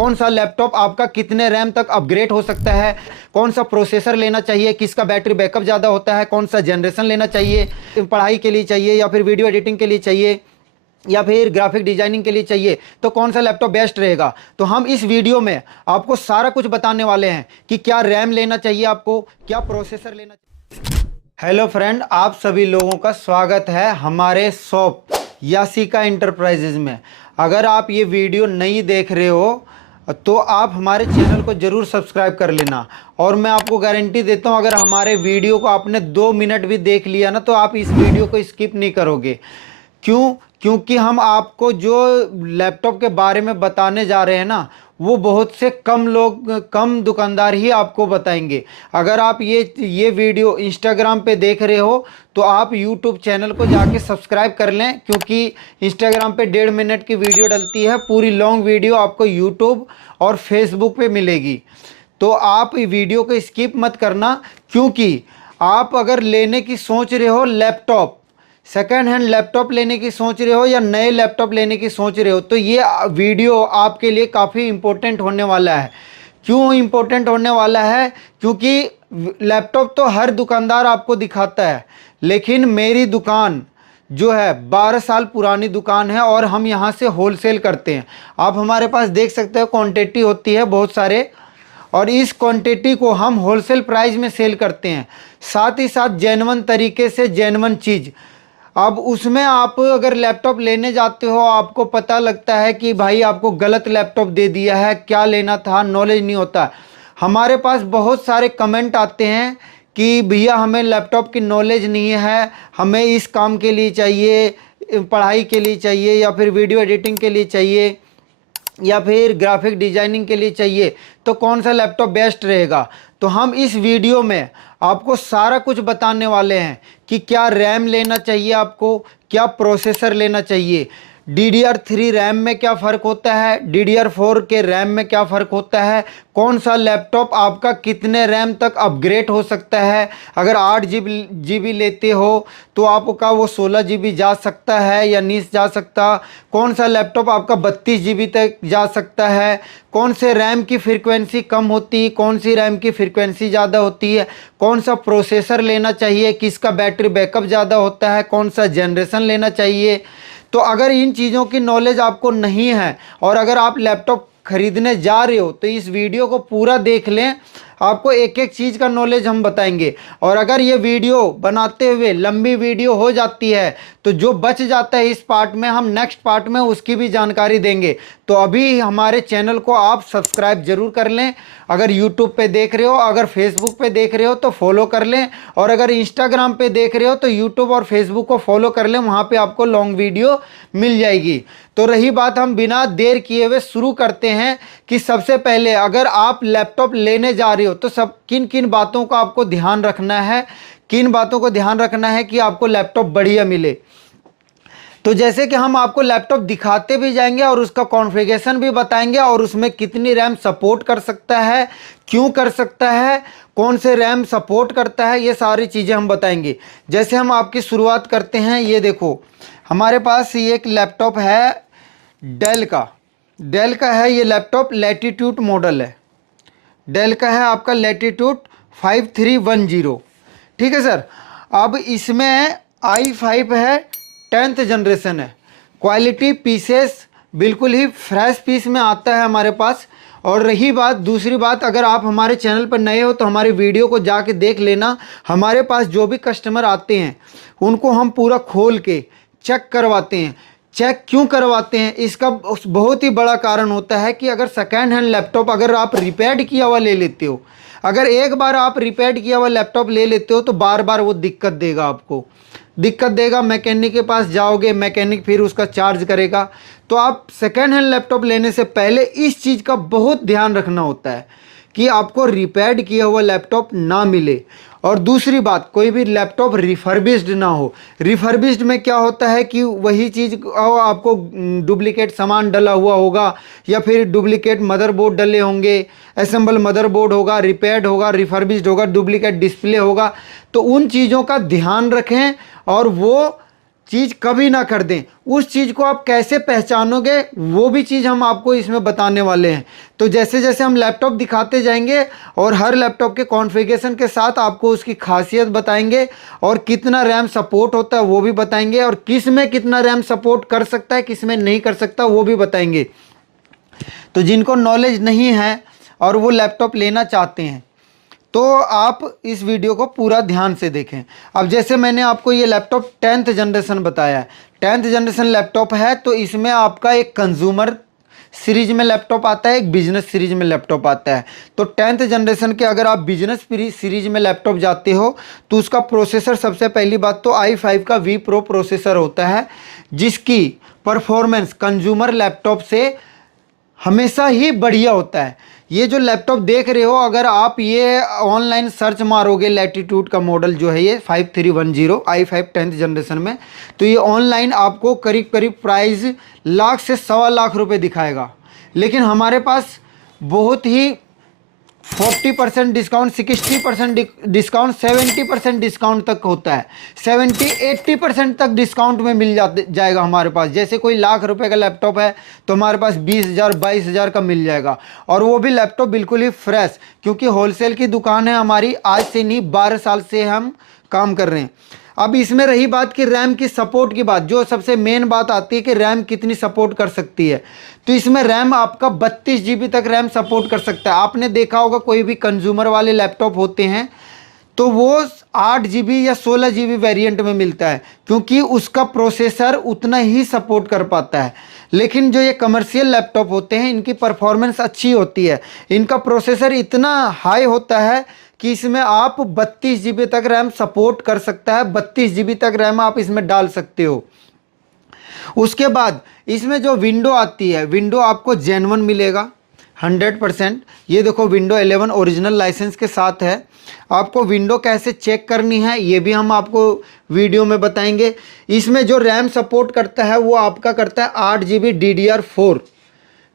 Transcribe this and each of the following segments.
कौन सा लैपटॉप आपका कितने रैम तक अपग्रेड हो सकता है, कौन सा प्रोसेसर लेना चाहिए, किसका बैटरी बैकअप ज़्यादा होता है, कौन सा जनरेशन लेना चाहिए, पढ़ाई के लिए चाहिए या फिर वीडियो एडिटिंग के लिए चाहिए या फिर ग्राफिक डिजाइनिंग के लिए चाहिए, तो कौन सा लैपटॉप बेस्ट रहेगा। तो हम इस वीडियो में आपको सारा कुछ बताने वाले हैं कि क्या रैम लेना चाहिए आपको, क्या प्रोसेसर लेना चाहिए। हेलो फ्रेंड, आप सभी लोगों का स्वागत है हमारे शॉप यासिका इंटरप्राइजेज में। अगर आप ये वीडियो नहीं देख रहे हो तो आप हमारे चैनल को ज़रूर सब्सक्राइब कर लेना। और मैं आपको गारंटी देता हूँ, अगर हमारे वीडियो को आपने 2 मिनट भी देख लिया ना तो आप इस वीडियो को स्किप नहीं करोगे। क्यों? क्योंकि हम आपको जो लैपटॉप के बारे में बताने जा रहे हैं ना, वो बहुत से कम दुकानदार ही आपको बताएंगे। अगर आप ये वीडियो इंस्टाग्राम पे देख रहे हो तो आप यूट्यूब चैनल को जाके सब्सक्राइब कर लें, क्योंकि इंस्टाग्राम पे 1.5 मिनट की वीडियो डलती है, पूरी लॉन्ग वीडियो आपको यूट्यूब और फेसबुक पे मिलेगी। तो आप वीडियो को स्किप मत करना, क्योंकि आप अगर लेने की सोच रहे हो लैपटॉप, सेकेंड हैंड लैपटॉप लेने की सोच रहे हो या नए लैपटॉप लेने की सोच रहे हो, तो ये वीडियो आपके लिए काफ़ी इम्पोर्टेंट होने वाला है। क्यों इम्पोर्टेंट होने वाला है? क्योंकि लैपटॉप तो हर दुकानदार आपको दिखाता है, लेकिन मेरी दुकान जो है 12 साल पुरानी दुकान है और हम यहाँ से होलसेल करते हैं। आप हमारे पास देख सकते हो क्वांटिटी होती है बहुत सारे, और इस क्वांटिटी को हम होलसेल प्राइस में सेल करते हैं। साथ ही साथ जेन्युइन तरीके से जेन्युइन चीज़। अब उसमें आप अगर लैपटॉप लेने जाते हो, आपको पता लगता है कि भाई आपको गलत लैपटॉप दे दिया है, क्या लेना था, नॉलेज नहीं होता। हमारे पास बहुत सारे कमेंट आते हैं कि भैया हमें लैपटॉप की नॉलेज नहीं है, हमें इस काम के लिए चाहिए, पढ़ाई के लिए चाहिए या फिर वीडियो एडिटिंग के लिए चाहिए या फिर ग्राफिक डिजाइनिंग के लिए चाहिए, तो कौन सा लैपटॉप बेस्ट रहेगा। तो हम इस वीडियो में आपको सारा कुछ बताने वाले हैं कि क्या रैम लेना चाहिए आपको, क्या प्रोसेसर लेना चाहिए, DDR3 रैम में क्या फ़र्क होता है, DDR4 के रैम में क्या फ़र्क होता है, कौन सा लैपटॉप आपका कितने रैम तक अपग्रेड हो सकता है। अगर 8 GB लेते हो तो आपका वो 16 GB जा सकता है या नहीं जा सकता। कौन सा लैपटॉप आपका 32 GB तक जा सकता है, कौन से रैम की फ्रीक्वेंसी कम होती है, कौन सी रैम की फ्रीक्वेंसी ज़्यादा होती है, कौन सा प्रोसेसर लेना चाहिए, किसका बैटरी बैकअप ज़्यादा होता है, कौन सा जनरेशन लेना चाहिए। तो अगर इन चीज़ों की नॉलेज आपको नहीं है और अगर आप लैपटॉप खरीदने जा रहे हो तो इस वीडियो को पूरा देख लें, आपको एक एक चीज़ का नॉलेज हम बताएंगे। और अगर ये वीडियो बनाते हुए लंबी वीडियो हो जाती है तो जो बच जाता है इस पार्ट में, हम नेक्स्ट पार्ट में उसकी भी जानकारी देंगे। तो अभी हमारे चैनल को आप सब्सक्राइब जरूर कर लें। अगर यूट्यूब पे देख रहे हो, अगर फेसबुक पे देख रहे हो तो फॉलो कर लें, और अगर इंस्टाग्राम पे देख रहे हो तो यूट्यूब और फेसबुक को फॉलो कर लें, वहाँ पे आपको लॉन्ग वीडियो मिल जाएगी। तो रही बात, हम बिना देर किए हुए शुरू करते हैं कि सबसे पहले अगर आप लैपटॉप लेने जा रहे हो तो सब किन किन बातों का आपको ध्यान रखना है, किन बातों को ध्यान रखना है कि आपको लैपटॉप बढ़िया मिले। तो जैसे कि हम आपको लैपटॉप दिखाते भी जाएंगे और उसका कॉन्फ़िगरेशन भी बताएंगे, और उसमें कितनी रैम सपोर्ट कर सकता है, क्यों कर सकता है, कौन से रैम सपोर्ट करता है, ये सारी चीज़ें हम बताएंगे। जैसे हम आपकी शुरुआत करते हैं, ये देखो हमारे पास ये एक लैपटॉप है डेल का है। ये लैपटॉप लैटिट्यूड मॉडल है, डेल का है आपका लैटिट्यूड 5310। ठीक है सर। अब इसमें i5 है, 10th जनरेशन है। क्वालिटी पीसेस बिल्कुल ही फ्रेश पीस में आता है हमारे पास। और रही बात, दूसरी बात, अगर आप हमारे चैनल पर नए हो तो हमारी वीडियो को जाके देख लेना। हमारे पास जो भी कस्टमर आते हैं उनको हम पूरा खोल के चेक करवाते हैं। चेक क्यों करवाते हैं, इसका बहुत ही बड़ा कारण होता है कि अगर सेकेंड हैंड लैपटॉप अगर आप रिपेयर किया हुआ ले लेते हो, अगर एक बार आप रिपेयर किया हुआ लैपटॉप ले लेते हो तो बार बार वो दिक्कत देगा, आपको दिक्कत देगा। मैकेनिक के पास जाओगे, मैकेनिक फिर उसका चार्ज करेगा। तो आप सेकेंड हैंड लैपटॉप लेने से पहले इस चीज़ का बहुत ध्यान रखना होता है कि आपको रिपेयर किया हुआ लैपटॉप ना मिले। और दूसरी बात, कोई भी लैपटॉप रिफर्बिश्ड ना हो। रिफर्बिश्ड में क्या होता है कि वही चीज़ आपको डुप्लीकेट सामान डला हुआ होगा या फिर डुप्लीकेट मदरबोर्ड डले होंगे, असेंबल मदरबोर्ड होगा, रिपेयर्ड होगा, रिफर्बिश्ड होगा, डुप्लीकेट डिस्प्ले होगा। तो उन चीज़ों का ध्यान रखें और वो चीज़ कभी ना कर दें। उस चीज़ को आप कैसे पहचानोगे वो भी चीज़ हम आपको इसमें बताने वाले हैं। तो जैसे जैसे हम लैपटॉप दिखाते जाएंगे और हर लैपटॉप के कॉन्फ़िगरेशन के साथ आपको उसकी खासियत बताएंगे और कितना रैम सपोर्ट होता है वो भी बताएंगे, और किस में कितना रैम सपोर्ट कर सकता है किस में नहीं कर सकता वो भी बताएंगे। तो जिनको नॉलेज नहीं है और वो लैपटॉप लेना चाहते हैं तो आप इस वीडियो को पूरा ध्यान से देखें। अब जैसे मैंने आपको ये लैपटॉप 10th जनरेशन बताया है, 10th जनरेशन लैपटॉप है, तो इसमें आपका एक कंज्यूमर सीरीज में लैपटॉप आता है, एक बिजनेस सीरीज में लैपटॉप आता है। तो 10th जनरेशन के अगर आप बिजनेस सीरीज में लैपटॉप जाते हो तो उसका प्रोसेसर, सबसे पहली बात तो i5 का V Pro प्रोसेसर होता है, जिसकी परफॉर्मेंस कंज्यूमर लैपटॉप से हमेशा ही बढ़िया होता है। ये जो लैपटॉप देख रहे हो, अगर आप ये ऑनलाइन सर्च मारोगे, लैटिट्यूड का मॉडल जो है ये 5310 i5 10th जनरेशन में, तो ये ऑनलाइन आपको करीब करीब प्राइस लाख से 1.25 लाख रुपए दिखाएगा। लेकिन हमारे पास बहुत ही 40% डिस्काउंट, 60% डिस्काउंट, 70% डिस्काउंट तक होता है। 70-80% तक डिस्काउंट में मिल जाएगा हमारे पास। जैसे कोई लाख रुपए का लैपटॉप है तो हमारे पास 20,000 22,000 का मिल जाएगा, और वो भी लैपटॉप बिल्कुल ही फ्रेश, क्योंकि होलसेल की दुकान है हमारी, आज से नहीं 12 साल से हम काम कर रहे हैं। अब इसमें रही बात कि रैम की सपोर्ट की बात, जो सबसे मेन बात आती है कि रैम कितनी सपोर्ट कर सकती है। तो इसमें रैम आपका 32 GB तक रैम सपोर्ट कर सकता है। आपने देखा होगा कोई भी कंज्यूमर वाले लैपटॉप होते हैं तो वो 8 GB या 16 GB वेरिएंट में मिलता है, क्योंकि उसका प्रोसेसर उतना ही सपोर्ट कर पाता है। लेकिन जो ये कमर्शियल लैपटॉप होते हैं इनकी परफॉर्मेंस अच्छी होती है, इनका प्रोसेसर इतना हाई होता है कि इसमें आप 32 GB तक रैम सपोर्ट कर सकता है, 32 GB तक रैम आप इसमें डाल सकते हो। उसके बाद इसमें जो विंडो आती है, विंडो आपको जेन्युइन मिलेगा 100%। ये देखो विंडो 11 ओरिजिनल लाइसेंस के साथ है। आपको विंडो कैसे चेक करनी है ये भी हम आपको वीडियो में बताएंगे। इसमें जो रैम सपोर्ट करता है वो आपका करता है 8 GB DDR4,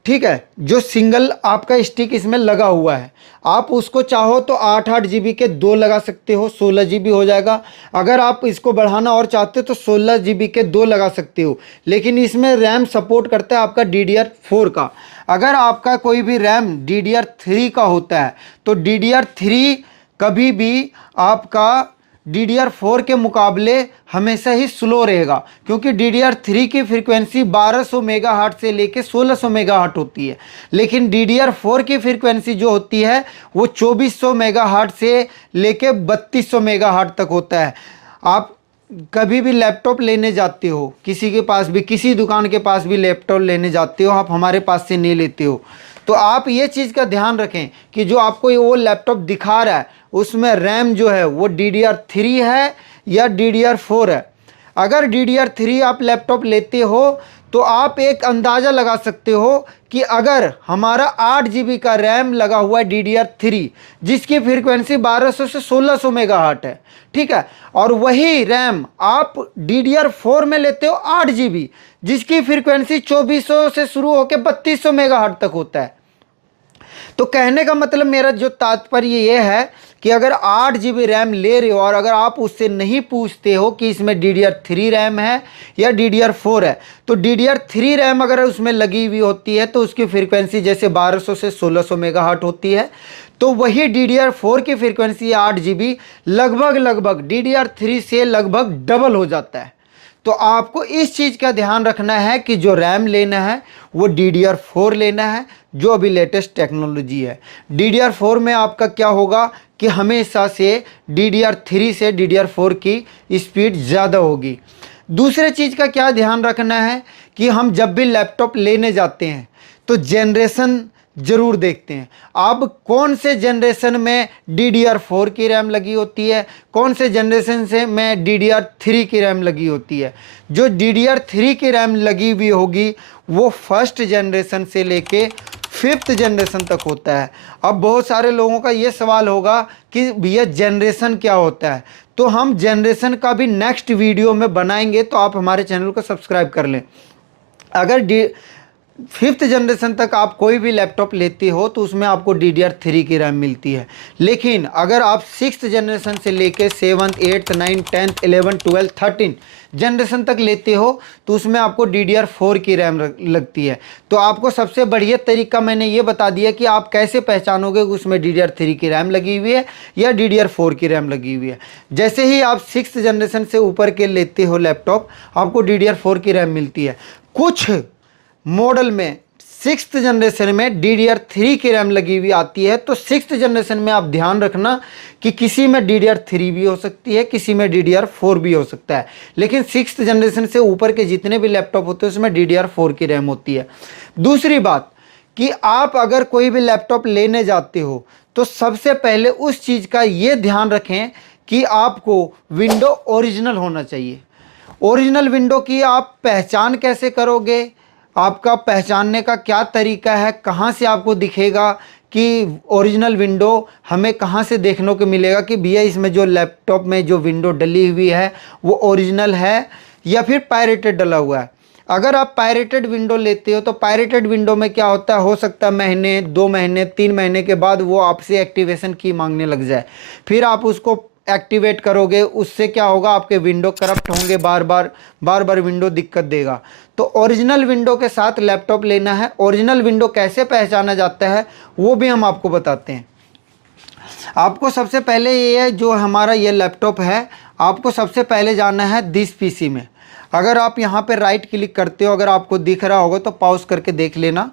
ठीक है, जो सिंगल आपका स्टिक इसमें लगा हुआ है। आप उसको चाहो तो 8-8 GB के 2 लगा सकते हो, 16 GB हो जाएगा। अगर आप इसको बढ़ाना और चाहते हो तो 16 GB के 2 लगा सकते हो। लेकिन इसमें रैम सपोर्ट करता है आपका DDR4 का। अगर आपका कोई भी रैम DDR3 का होता है तो DDR3 कभी भी आपका DDR4 के मुकाबले हमेशा ही स्लो रहेगा, क्योंकि DDR3 की फ्रीक्वेंसी 1200 मेगाहर्ट्ज से लेके 1600 मेगाहर्ट्ज होती है। लेकिन DDR4 की फ्रीक्वेंसी जो होती है वो 2400 मेगाहर्ट्ज से लेके 3200 मेगाहर्ट्ज तक होता है। आप कभी भी लैपटॉप लेने जाते हो, किसी के पास भी, किसी दुकान के पास भी लैपटॉप लेने जाते हो, आप हमारे पास से नहीं लेते हो, तो आप ये चीज़ का ध्यान रखें कि जो आपको वो लैपटॉप दिखा रहा है उसमें रैम जो है वो DDR3 है या DDR4 है। अगर DDR3 आप लैपटॉप लेते हो तो आप एक अंदाज़ा लगा सकते हो कि अगर हमारा 8 GB का रैम लगा हुआ है DDR3 जिसकी फ्रीक्वेंसी 1200 से 1600 मेगाहर्ट्ज है, ठीक है, और वही रैम आप DDR4 में लेते हो 8 GB जिसकी फ्रीक्वेंसी 2400 से शुरू होकर 3200 मेगाहर्ट्ज तक होता है। तो कहने का मतलब मेरा जो तात्पर्य ये है कि अगर 8 GB रैम ले रहे हो और अगर आप उससे नहीं पूछते हो कि इसमें DDR3 रैम है या DDR4 है, तो DDR3 रैम अगर उसमें लगी हुई होती है तो उसकी फ्रीक्वेंसी जैसे 1200 से 1600 मेगाहर्ट्ज होती है, तो वही DDR4 की फ्रीक्वेंसी 8 GB लगभग DDR3 से लगभग डबल हो जाता है। तो आपको इस चीज़ का ध्यान रखना है कि जो रैम लेना है वो DDR4 लेना है, जो अभी लेटेस्ट टेक्नोलॉजी है। DDR4 में आपका क्या होगा कि हमेशा से DDR3 से DDR4 की स्पीड ज़्यादा होगी। दूसरे चीज़ का क्या ध्यान रखना है कि हम जब भी लैपटॉप लेने जाते हैं तो जनरेशन ज़रूर देखते हैं। अब कौन से जनरेशन में DDR4 की रैम लगी होती है, कौन से जनरेशन से में DDR3 की रैम लगी होती है। जो DDR3 की रैम लगी हुई होगी वो फर्स्ट जनरेशन से लेके 5th जनरेशन तक होता है। अब बहुत सारे लोगों का ये सवाल होगा कि भैया जनरेशन क्या होता है, तो हम जनरेशन का भी नेक्स्ट वीडियो में बनाएंगे, तो आप हमारे चैनल को सब्सक्राइब कर लें। अगर 5th जनरेशन तक आप कोई भी लैपटॉप लेते हो तो उसमें आपको DDR3 की रैम मिलती है। लेकिन अगर आप 6th जनरेशन से लेके 7th 8th 9th 10th 11th 12th 13 generation तक लेते हो तो उसमें आपको DDR4 की रैम लगती है। तो आपको सबसे बढ़िया तरीका मैंने ये बता दिया कि आप कैसे पहचानोगे कि उसमें DDR3 की रैम लगी हुई है या DDR4 की रैम लगी हुई है। जैसे ही आप 6th जनरेशन से ऊपर के लेते हो लैपटॉप, आपको DDR4 की रैम मिलती है। कुछ मॉडल में 6th जनरेशन में DDR3 की रैम लगी हुई आती है। तो 6th जनरेशन में आप ध्यान रखना कि किसी में DDR3 भी हो सकती है, किसी में DDR4 भी हो सकता है, लेकिन 6th जनरेशन से ऊपर के जितने भी लैपटॉप होते हैं उसमें DDR4 की रैम होती है। दूसरी बात कि आप अगर कोई भी लैपटॉप लेने जाते हो तो सबसे पहले उस चीज़ का ये ध्यान रखें कि आपको विंडो ओरिजिनल होना चाहिए। ओरिजिनल विंडो की आप पहचान कैसे करोगे, आपका पहचानने का क्या तरीका है, कहाँ से आपको दिखेगा कि ओरिजिनल विंडो हमें कहाँ से देखने को मिलेगा कि भैया इसमें जो लैपटॉप में जो विंडो डली हुई है वो ओरिजिनल है या फिर पायरेटेड डला हुआ है। अगर आप पायरेटेड विंडो लेते हो तो पायरेटेड विंडो में क्या होता है, हो सकता है महीने 2 महीने 3 महीने के बाद वो आपसे एक्टिवेशन की मांगने लग जाए, फिर आप उसको एक्टिवेट करोगे, उससे क्या होगा, आपके विंडो करप्ट होंगे, बार बार विंडो दिक्कत देगा। तो ओरिजिनल विंडो के साथ लैपटॉप लेना है। ओरिजिनल विंडो कैसे पहचाना जाता है वो भी हम आपको बताते हैं। आपको सबसे पहले ये जो हमारा ये लैपटॉप है, आपको सबसे पहले जाना है दिस पीसी में। अगर आप यहाँ पे राइट क्लिक करते हो, अगर आपको दिख रहा होगा तो पॉज करके देख लेना,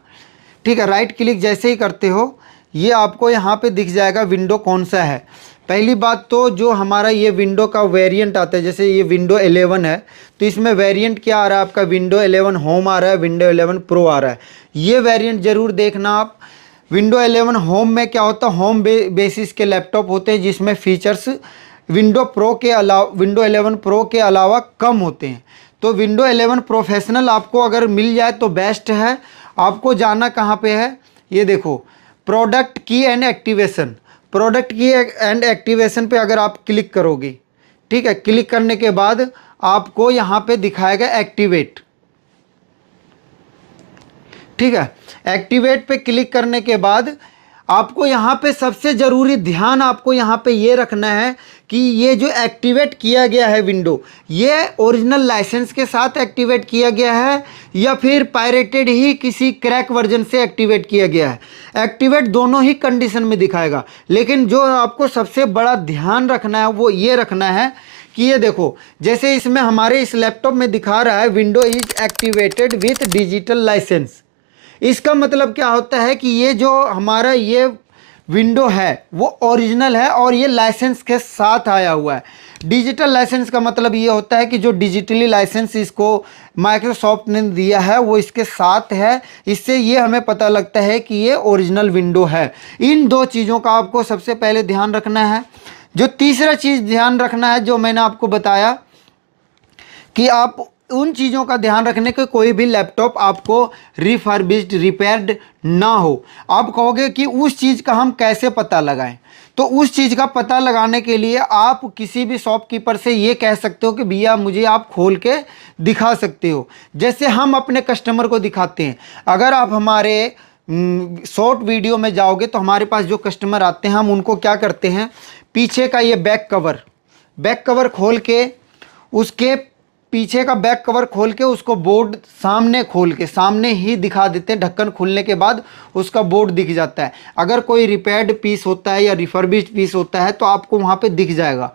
ठीक है। राइट क्लिक जैसे ही करते हो ये आपको यहाँ पे दिख जाएगा विंडो कौन सा है। पहली बात तो जो हमारा ये विंडो का वेरिएंट आता है, जैसे ये विंडो 11 है तो इसमें वेरिएंट क्या आ रहा है आपका, विंडो 11 होम आ रहा है, विंडो 11 प्रो आ रहा है। ये वेरिएंट ज़रूर देखना आप। विंडो 11 होम में क्या होता है, होम बेसिस के लैपटॉप होते हैं जिसमें फीचर्स विंडो 11 प्रो के अलावा कम होते हैं। तो विंडो 11 प्रोफेशनल आपको अगर मिल जाए तो बेस्ट है। आपको जाना कहाँ पे है, ये देखो, प्रोडक्ट की एंड एक्टिवेशन। प्रोडक्ट की एंड एक्टिवेशन पे अगर आप क्लिक करोगे, ठीक है, क्लिक करने के बाद आपको यहाँ पे दिखाएगा एक्टिवेट, ठीक है। एक्टिवेट पे क्लिक करने के बाद आपको यहाँ पे सबसे ज़रूरी ध्यान आपको यहाँ पे ये रखना है कि ये जो एक्टिवेट किया गया है विंडो, ये ओरिजिनल लाइसेंस के साथ एक्टिवेट किया गया है या फिर पायरेटेड ही किसी क्रैक वर्जन से एक्टिवेट किया गया है। एक्टिवेट दोनों ही कंडीशन में दिखाएगा, लेकिन जो आपको सबसे बड़ा ध्यान रखना है वो ये रखना है कि ये देखो, जैसे इसमें हमारे इस लैपटॉप में दिखा रहा है window is activated with digital licence. इसका मतलब क्या होता है कि ये जो हमारा ये विंडो है वो ओरिजिनल है और ये लाइसेंस के साथ आया हुआ है। डिजिटल लाइसेंस का मतलब ये होता है कि जो डिजिटली लाइसेंस इसको माइक्रोसॉफ्ट ने दिया है वो इसके साथ है। इससे ये हमें पता लगता है कि ये ओरिजिनल विंडो है। इन दो चीज़ों का आपको सबसे पहले ध्यान रखना है। जो तीसरा चीज़ ध्यान रखना है, जो मैंने आपको बताया कि आप उन चीज़ों का ध्यान रखने के कोई भी लैपटॉप आपको रिफर्बिश्ड रिपेयर्ड ना हो। आप कहोगे कि उस चीज़ का हम कैसे पता लगाएं, तो उस चीज़ का पता लगाने के लिए आप किसी भी शॉपकीपर से ये कह सकते हो कि भैया मुझे आप खोल के दिखा सकते हो, जैसे हम अपने कस्टमर को दिखाते हैं। अगर आप हमारे शॉर्ट वीडियो में जाओगे तो हमारे पास जो कस्टमर आते हैं हम उनको क्या करते हैं, पीछे का ये बैक कवर खोल के, उसके पीछे का बैक कवर खोल के उसको बोर्ड सामने खोल के सामने ही दिखा देते हैं। ढक्कन खुलने के बाद उसका बोर्ड दिख जाता है। अगर कोई रिपेयर्ड पीस होता है या रिफर्बिश्ड पीस होता है तो आपको वहाँ पे दिख जाएगा।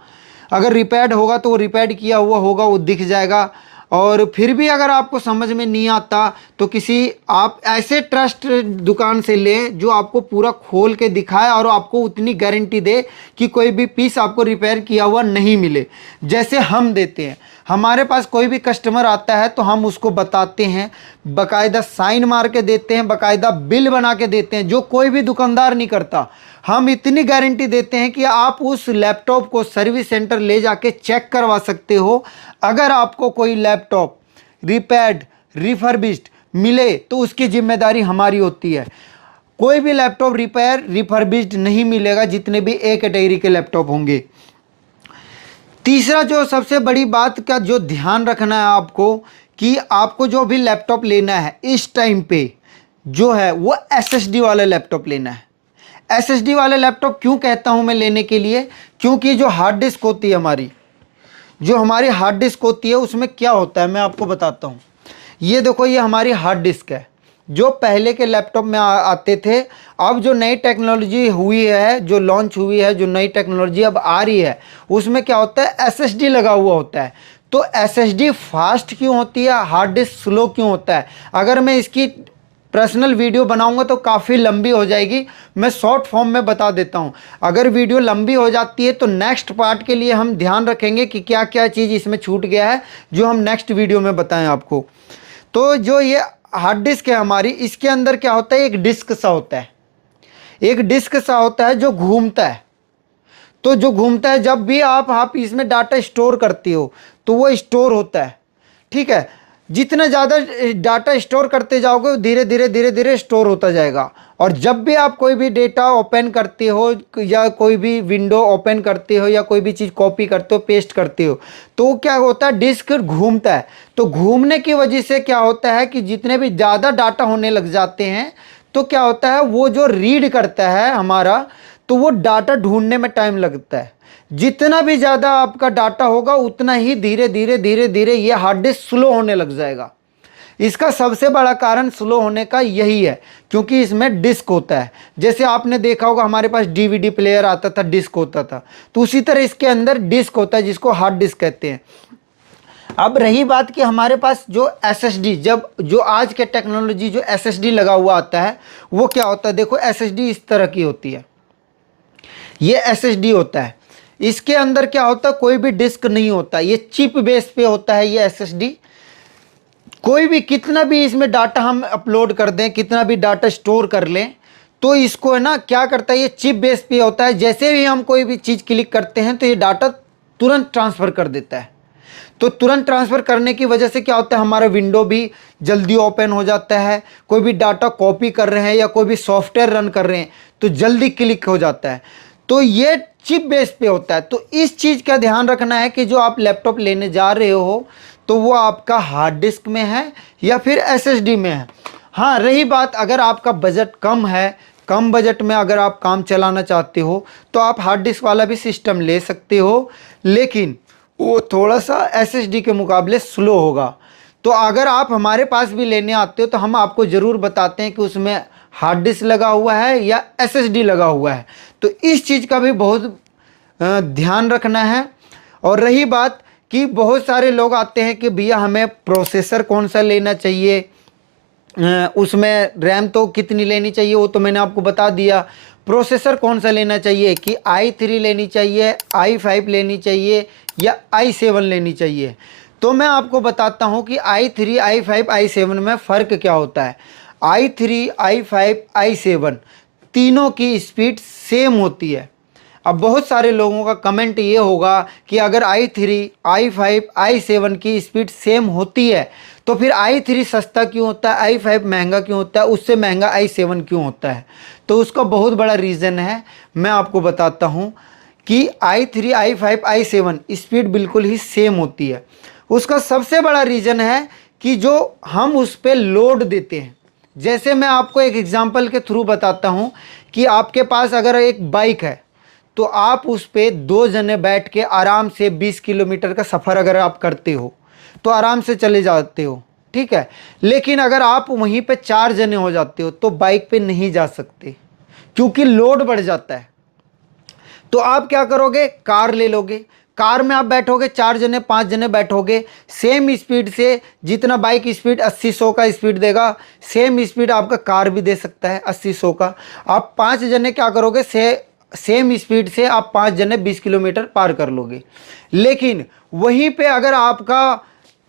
अगर रिपेयर्ड होगा तो वो रिपेयर्ड किया हुआ होगा, वो दिख जाएगा। और फिर भी अगर आपको समझ में नहीं आता तो किसी आप ऐसे ट्रस्ट दुकान से लें जो आपको पूरा खोल के दिखाए और आपको उतनी गारंटी दे कि कोई भी पीस आपको रिपेयर किया हुआ नहीं मिले, जैसे हम देते हैं। हमारे पास कोई भी कस्टमर आता है तो हम उसको बताते हैं, बाकायदा साइन मार के देते हैं, बाकायदा बिल बना के देते हैं, जो कोई भी दुकानदार नहीं करता। हम इतनी गारंटी देते हैं कि आप उस लैपटॉप को सर्विस सेंटर ले जाके चेक करवा सकते हो। अगर आपको कोई लैपटॉप रिपेयर्ड रिफर्बिश्ड मिले तो उसकी जिम्मेदारी हमारी होती है। कोई भी लैपटॉप रिपेयर रिफर्बिश्ड नहीं मिलेगा जितने भी ए कैटेगरी के लैपटॉप होंगे। तीसरा जो सबसे बड़ी बात का जो ध्यान रखना है आपको कि आपको जो भी लैपटॉप लेना है इस टाइम पे जो है वो एसएसडी वाला लैपटॉप लेना है। एसएसडी वाले लैपटॉप क्यों कहता हूं मैं लेने के लिए, क्योंकि जो हार्ड डिस्क होती है हमारी, जो हमारी हार्ड डिस्क होती है उसमें क्या होता है मैं आपको बताता हूँ। ये देखो, ये हमारी हार्ड डिस्क है। जो पहले के लैपटॉप में आते थे, अब जो नई टेक्नोलॉजी हुई है, जो लॉन्च हुई है, जो नई टेक्नोलॉजी अब आ रही है, उसमें क्या होता है, एसएसडी लगा हुआ होता है। तो एसएसडी फास्ट क्यों होती है, हार्ड डिस्क स्लो क्यों होता है, अगर मैं इसकी पर्सनल वीडियो बनाऊंगा तो काफ़ी लंबी हो जाएगी। मैं शॉर्ट फॉर्म में बता देता हूं। अगर वीडियो लंबी हो जाती है तो नेक्स्ट पार्ट के लिए हम ध्यान रखेंगे कि क्या क्या चीज़ इसमें छूट गया है, जो हम नेक्स्ट वीडियो में बताएं आपको। तो जो ये हार्ड डिस्क है हमारी, इसके अंदर क्या होता है, एक डिस्क सा होता है, एक डिस्क सा होता है जो घूमता है। तो जो घूमता है, जब भी आप इसमें डाटा स्टोर करते हो तो वो स्टोर होता है, ठीक है। जितना ज़्यादा डाटा स्टोर करते जाओगे धीरे धीरे धीरे धीरे स्टोर होता जाएगा। और जब भी आप कोई भी डेटा ओपन करते हो या कोई भी विंडो ओपन करते हो या कोई भी चीज़ कॉपी करते हो, पेस्ट करते हो, तो क्या होता है, डिस्क घूमता है। तो घूमने की वजह से क्या होता है कि जितने भी ज़्यादा डाटा होने लग जाते हैं तो क्या होता है, वो जो रीड करता है हमारा, तो वो डाटा ढूंढने में टाइम लगता है। जितना भी ज़्यादा आपका डाटा होगा उतना ही धीरे धीरे धीरे धीरे ये हार्ड डिस्क स्लो होने लग जाएगा। इसका सबसे बड़ा कारण स्लो होने का यही है, क्योंकि इसमें डिस्क होता है। जैसे आपने देखा होगा हमारे पास डीवीडी प्लेयर आता था, डिस्क होता था, तो उसी तरह इसके अंदर डिस्क होता है जिसको हार्ड डिस्क कहते हैं। अब रही बात कि हमारे पास जो एसएसडी, जब जो आज के टेक्नोलॉजी जो एसएसडी लगा हुआ आता है वो क्या होता है, देखो एसएसडी इस तरह की होती है, ये एसएसडी होता है। इसके अंदर क्या होता है, कोई भी डिस्क नहीं होता, ये चिप बेस पे होता है ये एसएसडी। कोई भी कितना भी इसमें डाटा हम अपलोड कर दें, कितना भी डाटा स्टोर कर लें, तो इसको है ना क्या करता है, ये चिप बेस पे होता है। जैसे भी हम कोई भी चीज़ क्लिक करते हैं तो ये डाटा तुरंत ट्रांसफ़र कर देता है। तो तुरंत ट्रांसफ़र करने की वजह से क्या होता है, हमारा विंडो भी जल्दी ओपन हो जाता है। कोई भी डाटा कॉपी कर रहे हैं या कोई भी सॉफ्टवेयर रन कर रहे हैं तो जल्दी क्लिक हो जाता है। तो ये चिप बेस पे होता है। तो इस चीज़ का ध्यान रखना है कि जो आप लैपटॉप लेने जा रहे हो तो वो आपका हार्ड डिस्क में है या फिर एसएसडी में है। हाँ, रही बात अगर आपका बजट कम है, कम बजट में अगर आप काम चलाना चाहते हो तो आप हार्ड डिस्क वाला भी सिस्टम ले सकते हो, लेकिन वो थोड़ा सा एसएसडी के मुकाबले स्लो होगा। तो अगर आप हमारे पास भी लेने आते हो तो हम आपको ज़रूर बताते हैं कि उसमें हार्ड डिस्क लगा हुआ है या एसएसडी लगा हुआ है। तो इस चीज़ का भी बहुत ध्यान रखना है। और रही बात कि बहुत सारे लोग आते हैं कि भैया हमें प्रोसेसर कौन सा लेना चाहिए, उसमें रैम तो कितनी लेनी चाहिए, वो तो मैंने आपको बता दिया। प्रोसेसर कौन सा लेना चाहिए कि i3 लेनी चाहिए, i5 लेनी चाहिए या i7 लेनी चाहिए। तो मैं आपको बताता हूँ कि i3, i5, i7 में फ़र्क क्या होता है। i3, i5, i7 तीनों की स्पीड सेम होती है। अब बहुत सारे लोगों का कमेंट ये होगा कि अगर i3, i5, i7 की स्पीड सेम होती है तो फिर i3 सस्ता क्यों होता है, i5 महंगा क्यों होता है, उससे महंगा i7 क्यों होता है। तो उसका बहुत बड़ा रीज़न है, मैं आपको बताता हूँ कि i3, i5, i7 स्पीड बिल्कुल ही सेम होती है। उसका सबसे बड़ा रीज़न है कि जो हम उस पर लोड देते हैं। जैसे मैं आपको एक एग्जांपल के थ्रू बताता हूँ कि आपके पास अगर एक बाइक है तो आप उस पर 2 जने बैठ के आराम से 20 किलोमीटर का सफ़र अगर आप करते हो तो आराम से चले जाते हो, ठीक है। लेकिन अगर आप वहीं पे 4 जने हो जाते हो तो बाइक पे नहीं जा सकते, क्योंकि लोड बढ़ जाता है। तो आप क्या करोगे, कार ले लोगे। कार में आप बैठोगे 4 जने 5 जने बैठोगे, सेम स्पीड से, जितना बाइक स्पीड 80-100 का स्पीड देगा, सेम स्पीड आपका कार भी दे सकता है 80-100 का। आप 5 जने क्या करोगे, सेम स्पीड से आप 5 जने 20 किलोमीटर पार कर लोगे। लेकिन वहीं पे अगर आपका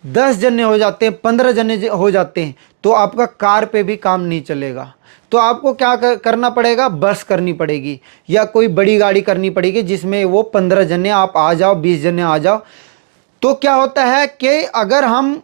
10 जने हो जाते हैं, 15 जने हो जाते हैं तो आपका कार पे भी काम नहीं चलेगा। तो आपको क्या करना पड़ेगा, बस करनी पड़ेगी या कोई बड़ी गाड़ी करनी पड़ेगी जिसमें वो 15 जने आप आ जाओ, 20 जने आ जाओ। तो क्या होता है कि अगर हम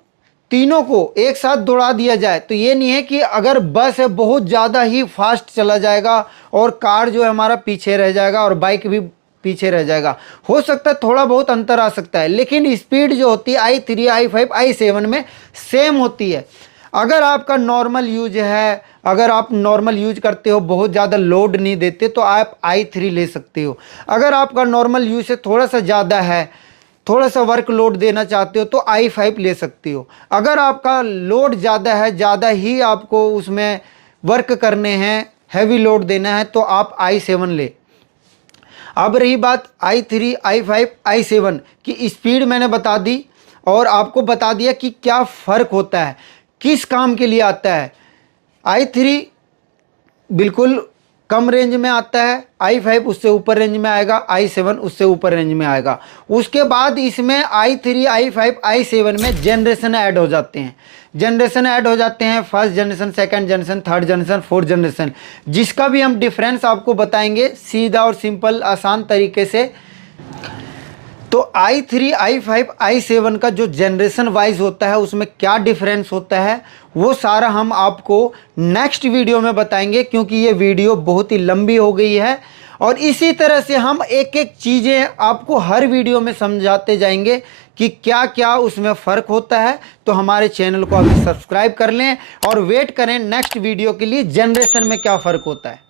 तीनों को एक साथ दौड़ा दिया जाए तो ये नहीं है कि अगर बस है बहुत ज़्यादा ही फास्ट चला जाएगा और कार जो है हमारा पीछे रह जाएगा और बाइक भी पीछे रह जाएगा। हो सकता है थोड़ा बहुत अंतर आ सकता है, लेकिन स्पीड जो होती है i3, i5, i7 में सेम होती है। अगर आपका नॉर्मल यूज है, अगर आप नॉर्मल यूज करते हो, बहुत ज़्यादा लोड नहीं देते, तो आप i3 ले सकते हो। अगर आपका नॉर्मल यूज से थोड़ा सा ज़्यादा है, थोड़ा सा वर्क लोड देना चाहते हो, तो i5 ले सकते हो। अगर आपका लोड ज़्यादा है, ज़्यादा ही आपको उसमें वर्क करने हैं, हैवी लोड देना है, तो आप i7 ले। अब रही बात i3, i5, i7 की स्पीड मैंने बता दी और आपको बता दिया कि क्या फ़र्क होता है, किस काम के लिए आता है। i3 बिल्कुल कम रेंज में आता है, i5 उससे ऊपर रेंज में आएगा, i7 उससे ऊपर रेंज में आएगा। उसके बाद इसमें i3, i5, i7 में जनरेशन ऐड हो जाते हैं। जनरेशन ऐड हो जाते हैं, first generation, second generation, third generation, fourth generation, जिसका भी हम डिफरेंस आपको बताएंगे सीधा और सिंपल आसान तरीके से। तो i3, i5, i7 का जो जनरेशन वाइज होता है उसमें क्या डिफरेंस होता है, वो सारा हम आपको नेक्स्ट वीडियो में बताएंगे, क्योंकि ये वीडियो बहुत ही लंबी हो गई है। और इसी तरह से हम एक एक चीज़ें आपको हर वीडियो में समझाते जाएंगे कि क्या क्या उसमें फ़र्क होता है। तो हमारे चैनल को अभी सब्सक्राइब कर लें और वेट करें नेक्स्ट वीडियो के लिए, जनरेशन में क्या फ़र्क होता है।